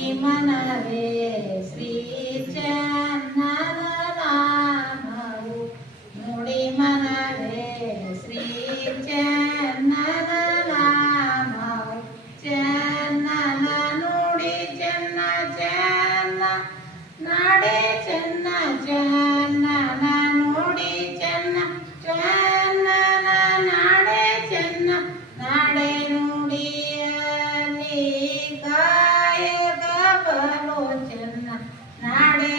ನುಡಿ ಮನವೇ ಶ್ರೀ ಚನ್ನನ ನಾಮವು ನುಡಿ ಮನವೇ ಶ್ರೀ ಚನ್ನನ ನಾಮವು ಚನ್ನನ ನುಡಿ ಚೆನ್ನ ಚೆನ್ನ ನಾಡೆ ಚೆನ್ನ ಚನ್ನನ ನುಡಿ ಚೆನ್ನ ಚನ್ನನ ನಾಡೆ ಚೆನ್ನ ನಾಡೆ ನುಡಿಯಲ್ಲಿ ಕಾಯಕ ಬಲು ಚೆನ್ನ ನಾಡೆ